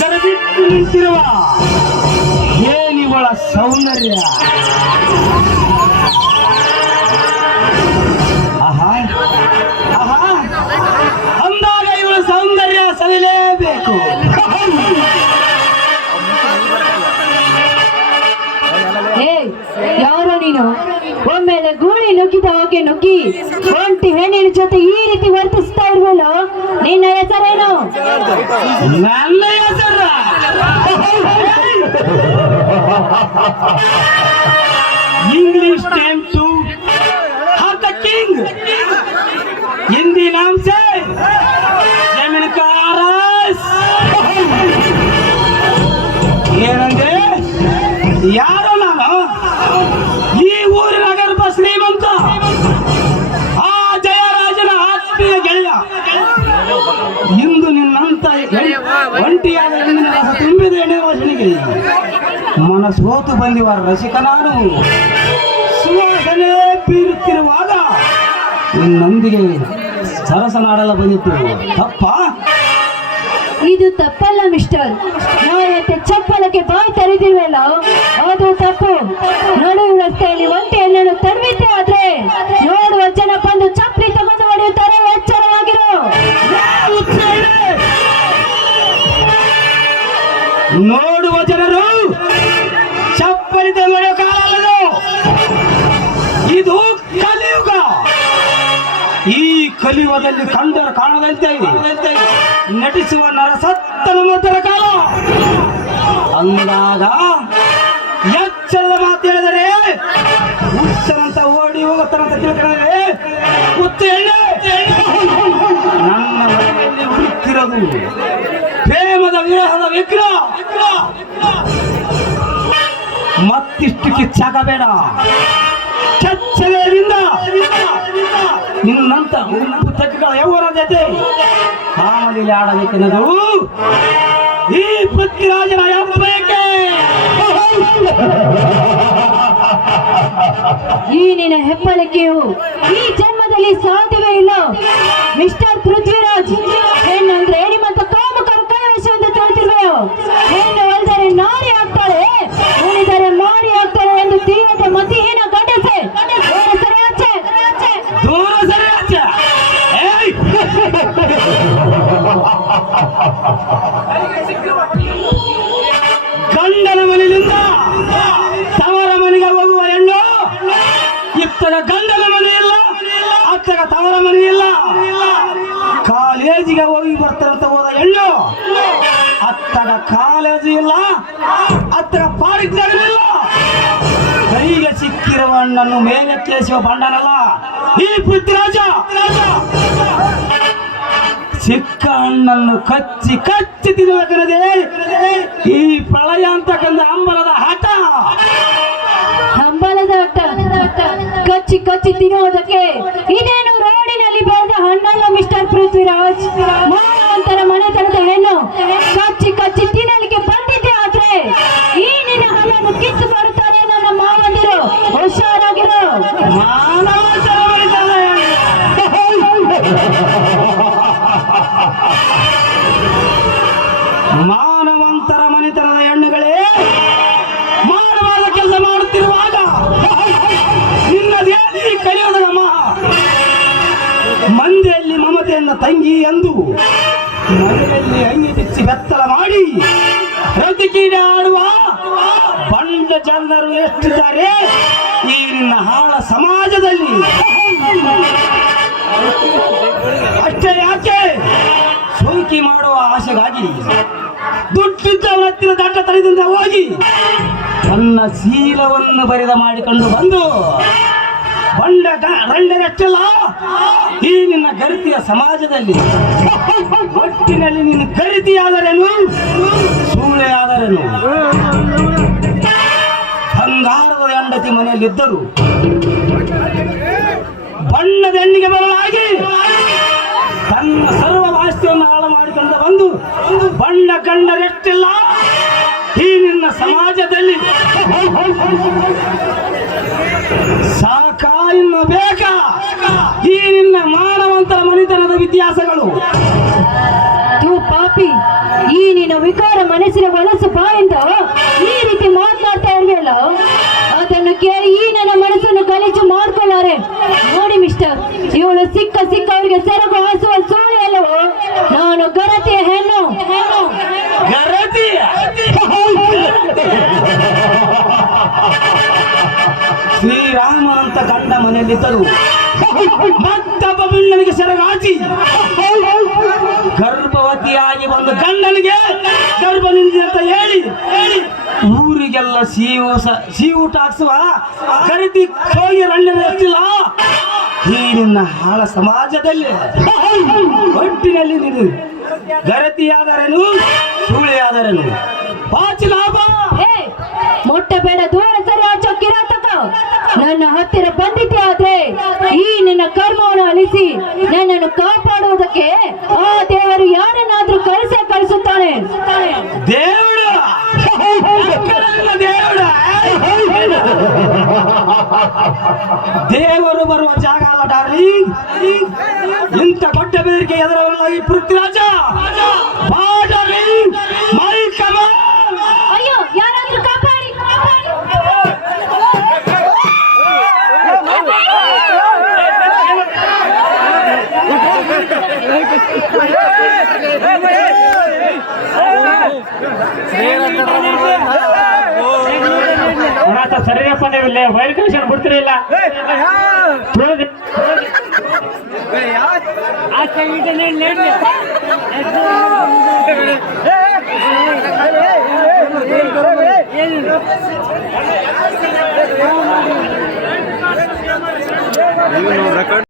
ಜರಬಿಟ್ಟು ನಿಂತಿರುವ ಏನಿವಳ ಸೌಂದರ್ಯ! ಆಹಾ ಆಹಾ, ಅಂದಾಗ ಇವಳ ಸೌಂದರ್ಯ ಸವಿಲೇಬೇಕು. ಯಾರೋ ನೀನು? ಒಮ್ಮೆಲೆ ಗೂಳಿ ನುಗ್ಗಿದ ಹೋಗಿ ನುಗ್ಗಿ ಒಂಟಿ ಹೆಣ್ಣಿನ ಜೊತೆ ಈ ರೀತಿ ವರ್ತಿಸ್ತಾ ಇರುವಲ್ಲ, ನಿನ್ನ ಹೆಸರೇನು? ನನ್ನ ಹೆಸರ English name to her the king, Hindi नाम से जमीन का आरस। ಏನಂದೆ? ಯಾರು ನಾನು? ಈ ಊರಿನ ಗರ್ಭ ಶ್ರೀಮಂತ, ಆ ಜಯರಾಜನ ಆತ್ಮೀಯ ಗೆಳೆಯ. ಇಂದು ನಿನ್ನಂತ ಒಂಟಿಯಾದ ಹೆಣ್ಣಿನ ರಸ ತುಂಬಿದ ಎಣ್ಣೆವಾಸನಿಗೆ ಮನಸೋತು ಬಂದಿವ ರಸಿಕ ನಾನು. ಸುವಾಸನೆ ಬೀರುತ್ತಿರುವಾಗ ನಿನ್ನೊಂದಿಗೆ ಸರಸನಾಡಲು ಬಂದಿತ್ತು. ತಪ್ಪ? ಇದು ತಪ್ಪಲ್ಲ ಮಿಸ್ಟರ್. ನಾಳೆ ಚಪ್ಪಲಕ್ಕೆ ಬಾಯಿ ತೆರೆದಿರುವಲ್ಲ, ಅದು ತಪ್ಪು. ನಡುವು ರಸ್ತೆಯಲ್ಲಿ ಒಂಟಿ ಹೆಣ್ಣನ್ನು ತಡವಿದ್ದೆ ಆದ್ರೆ ನೋಡುವ ಜನ ಬಂದು ಚಪ್ಪಲಿ ತಗೊಂಡು ಹೊಡೆಯುತ್ತಾರೆ. ಎಚ್ಚರವಾಗಿರು. ನೋಡುವ ಜನರು ಚಪ್ಪಲಿ ತಗೊಳ್ಳೋ ಕಾಲ ಅಲ್ಲದು, ಇದು ಕಲಿಯುಗ. ಈ ಕಲಿಯುಗದಲ್ಲಿ ಕಂಡರ ಕಾಣದಂತೆ ನಟಿಸುವ ನರಸತ್ತನ ಮೊದಲ ಕಾಲ. ಅಂದಾಗ ಎಚ್ಚರದ ಮಾತು ಹೇಳಿದರೆ ಹುಚ್ಚನಂತ ಓಡಿ ಹೋಗುತ್ತಾನಂತ ತಿಳ್ಕೊಂಡ್ರೆ ಹುಚ್ಚ ಎಣ್ಣೆ ನನ್ನ ಮನೆಯಲ್ಲಿ ಹುಡುಕ್ತಿರೋದು ಪ್ರೇಮದ ವಿರಹದ ವಿಗ್ರಹ. ಮತ್ತಿಷ್ಟು ಕಿಚ್ಚಾಗಬೇಡ. ಚಚ್ಚಲೆಯಿಂದ ನಿನ್ನಂತ ಉಪ್ಪು ತಗ್ಗಳ ಯೌವನ ಜೊತೆ ಕಾಮದಲ್ಲಿ ಆಡಬೇಕೆನ್ನದು ಈ ಪೃಥ್ವಿರಾಜನ ಹೆಬ್ಬಯಕೆ. ಈ ನಿನ್ನ ಹೆಬ್ಬಳಿಕೆಯು ಈ ಜನ್ಮದಲ್ಲಿ ಸಾಧ್ಯವೇ ಇಲ್ಲ ಮಿಸ್ಟರ್ ಪೃಥ್ವಿರಾಜ್. ಹೆಣ್ಣಂದ್ರೆ ನಿಮ್ಮಂತ ಕಾಮಕರು ಕೈವಶವೆಂದು ತಿಳಿದಿರುವೆಯೋ? ಹೆಣ್ಣು ಒಲ್ದರೆ ನಾರಿ ಆಗ್ತಾಳೆ, ಉಳಿದರೆ ಮಾರಿ ಆಗ್ತಾಳೆ ಎಂದು ತೀರದ ಮತಿಹೀನ ಗಂಡಸೆ. ಸರಿ ಆಚೆ, ದೂರ ಸರಿ ಆಚೆ. ಗಂಡನ ಮನೆಯಿಂದ ತವರ ಮನೆಗೆ ಹೋಗುವ ಹೆಣ್ಣು ಇತ್ತಗ ಗಂಡನ ಮನೆ ಇಲ್ಲ, ಅತ್ತಗ ತವರ ಮನೆ ಇಲ್ಲ. ಕಾಲೇಜಿಗೆ ಹೋಗಿ ಬರ್ತಾರಂತ ಹೋದ ಹೆಣ್ಣು ಅತ್ತಗ ಕಾಲೇಜು ಇಲ್ಲ, ಅತ್ತಗ ಪಾರಿಜ್ಞಾನವಿಲ್ಲ. ಕೈಗೆ ಸಿಕ್ಕಿರುವ ಹಣ್ಣನ್ನು ಮೇಲೆ ಕೇಸುವ ಬಂಡನಲ್ಲ ಈ ಪೃಥ್ವಿರಾಜ. ಸಿಕ್ಕ ಹಣ್ಣನ್ನು ಕಚ್ಚಿ ಕಚ್ಚಿ ತಿನ್ನಬೇಕನ್ನದೇ ಈ ಪ್ರಳಯ ಅಂತಕ್ಕಂಥ ಹಂಬಲದ ಆಟ. ಹಂಬಲದ ಆಟ ಕಚ್ಚಿ ಕಚ್ಚಿ ತಿನ್ನುವುದಕ್ಕೆ ಇದೇನು ರೋಡಿನಲ್ಲಿ ಬೆಳೆದ ಹಣ್ಣಲ್ಲ ಮಿಸ್ಟರ್ ಪೃಥ್ವಿರಾಜ್. ಮಾನವಂತರ ಮನೆತನದ ಹೆಣ್ಣು ಕಚ್ಚಿ ಕಚ್ಚಿ ತಿನ್ನಲಿಕ್ಕೆ ಬಂದಿದ್ದೆ ಆದ್ರೆ ಈ ನಿನ್ನ ಹಣ್ಣನ್ನು ಕಿತ್ತು ಬರುತ್ತಾರೆ ನನ್ನ ಮಾವಂದಿರು. ಹುಷಾರಾಗಿರು. ಮಾನವಂತರ ಮನೆತನದ ಹೆಣ್ಣುಗಳೇ ಮಾಡಬಾರದ ಕೆಲಸ ಮಾಡುತ್ತಿರುವಾಗ ನಿನ್ನದೇಲಿ ಕಲಿಯೋದಮ್ಮ. ಮಂದಿಯಲ್ಲಿ ಮಮತೆಯನ್ನ ತಂಗಿ ಎಂದು ಮನೆಯಲ್ಲಿ ಅಂಗಿ ಬಿಚ್ಚಿ ಬೆತ್ತಲ ಮಾಡಿ ರತಿಕೀಡ ಆಡುವ ಬಂಡ ಜನರು ಎಷ್ಟಿದ್ದಾರೆ ಈ ನಿನ್ನ ಹಾಳ ಸಮಾಜದಲ್ಲಿ. ಅಷ್ಟೇ ಯಾಕೆ ಸೋಂಕಿ ಮಾಡುವ ಆಶೆಗಾಗಿ ದುಡ್ಡಿದ್ದವನ ಹತ್ತಿರ ದಟ್ಟ ತಲೆದಿಂದ ಹೋಗಿ ತನ್ನ ಶೀಲವನ್ನು ಬರಿದ ಮಾಡಿಕೊಂಡು ಬಂದು ಬಂಡ ರಂಡರಷ್ಟೆಲ್ಲ ಈ ನಿನ್ನ ಗರಿತಿಯ ಸಮಾಜದಲ್ಲಿ. ಒಟ್ಟಿನಲ್ಲಿ ನಿನ್ನ ಗರಿತಿಯಾದರೇನು ಸೂಳೆ ಆದರೇನು ಬಂಗಾರದ ಹೆಂಡತಿ ಮನೆಯಲ್ಲಿದ್ದರು ಬಣ್ಣದ ಹೆಣ್ಣಿಗೆ ಬರಲಾಗಿ ತನ್ನ ಸರ್ವ ಆಸ್ತಿಯನ್ನು ಹಾಳು ಮಾಡಿಕೊಂಡು ಬಂದು ಬಣ್ಣ ಕಂಡರೆಷ್ಟಿಲ್ಲ ಈ ನಿನ್ನ ಸಮಾಜದಲ್ಲಿ. ಸಾಕಾ ಇನ್ನು ಬೇಕಾ ಈ ನಿನ್ನ ಮಾನವಂತರ ಮನಿತನದ ಇತಿಹಾಸಗಳು? ತೂ ಪಾಪಿ, ಈ ನಿನ್ನ ವಿಕಾರ ಮನಸ್ಸಿನ ಹೊಲಸು ಬಾಯಿಂದ ಈ ರೀತಿ ಮಾತನಾಡ್ತಾ ಇರ್ಲಿಲ್ಲ. ಅದನ್ನು ಕೇಳಿ ಈ ನನ್ನ ಮನಸ್ಸನ್ನು ಗಲೀಜು ಮಾಡ್ಕೊಳ್ಳಾರೆ. ನೋಡಿ ಮಿಸ್ಟರ್, ಇವಳು ಸಿಕ್ಕವರಿಗೆ ಸೆರಗು ಹಾಸುವ ಸೋಳಿ ಅಲ್ಲವೋ? ನಾನು ಗರತಿಯ ಹೆಣ್ಣು. ಗರತಿಯ ಶ್ರೀರಾಮನಂತ ಗಂಡ ಮನೆಯಲ್ಲಿದ್ದರು ಮತ್ತೊಬ್ಬ ಬಿಣ್ಣನಿಗೆ ಸೆರಗಾಚಿ ಗರ್ಭವತಿಯಾಗಿ ಒಂದು ಗಂಡನಿಗೆ ಗರ್ಭ ನಿಂದಿದೆ ಅಂತ ಹೇಳಿ ಊರಿಗೆಲ್ಲ ಸೀಊಟ ಹಾಕ್ಸುವ ಗರತಿ ಹೋಗಿ ರಂಡನೆ ಎಷ್ಟಿಲ್ಲ. ಈ ನಿನ್ನ ಹಾಳ ಸಮಾಜದಲ್ಲಿ ಒಟ್ಟಿನಲ್ಲಿ ನೀನು ಗರತಿಯಾದರೇನು ಸುಳಿಯಾದರೇನು ಪಾಚಿ ಲಾಭ. ಮೊಟ್ಟ ಬೇಡ, ದೂರ ಸರಿ ಆಚೋ ಕಿರಾತಕ. ನನ್ನ ಹತ್ತಿರ ಬಂದಿದ್ದೆ ಆದ್ರೆ ಈ ನಿನ್ನ ಕರ್ಮವನ್ನು ಅಲಿಸಿ ನನ್ನನ್ನು ಕಾಪಾಡುವುದಕ್ಕೆ ಆ ದೇವರು ಯಾರನ್ನಾದ್ರೂ ಕಳಿಸುತ್ತಾನೆ. దేవుడు దేవుడు ದೇವರು ಬರುವ ಜಾಗ ಅಲ್ಲ ಡಾರ್ಲಿಂಗ್. ಇಂಥ ದೊಡ್ಡ ಬೇರಿಗೆ ಎದುರವಲ್ಲ ಈ ಪೃಥ್ವಿರಾಜ. ಬಾ ಡಾರ್ಲಿಂಗ್, ಮೈ ಕಮಾನ್. ಅಯ್ಯೋ, ಯಾರಾದ್ರೂ ಕಾಪಾಡಿ. ಸರಿಯಪ್ಪ, ನೀವು ಇಲ್ಲೇ ವೈಲ್ಡ್ ಕಲೆಕ್ಷನ್ ಬಿಡ್ತಿರಲಿಲ್ಲ.